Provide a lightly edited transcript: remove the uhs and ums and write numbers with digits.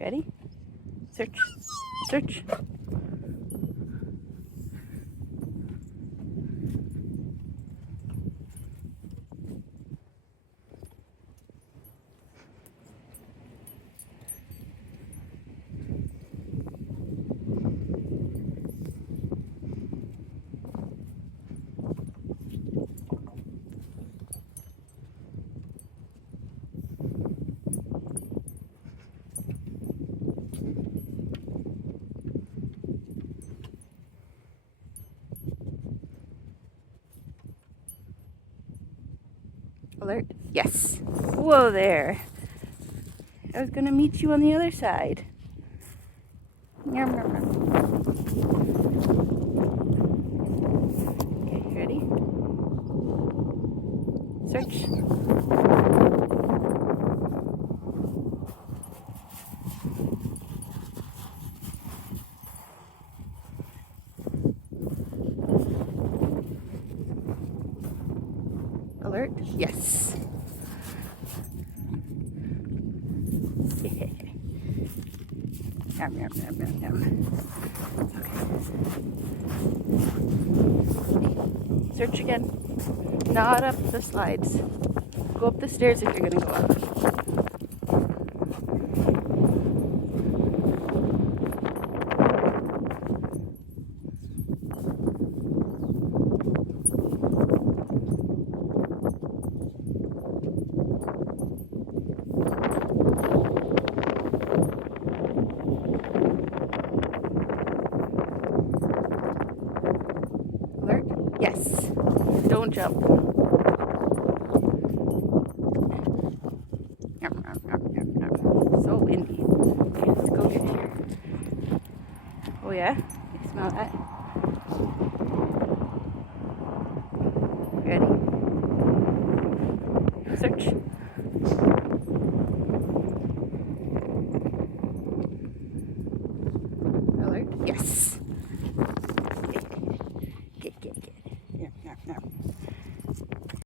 Ready? Search. Search. Alert. Yes. Whoa there. I was gonna meet you on the other side. Yum, yum, yum. Okay, ready? Search. Alert. Yes. Yum, yum, yum, yum, yum. Okay. Search again. Not up the slides. Go up the stairs if you're gonna go up. Alert? Yes. Don't jump. Yum, yum, yum, yum, yum. So windy. Okay, let's go get here. Oh yeah? You smell that? Ready? Search.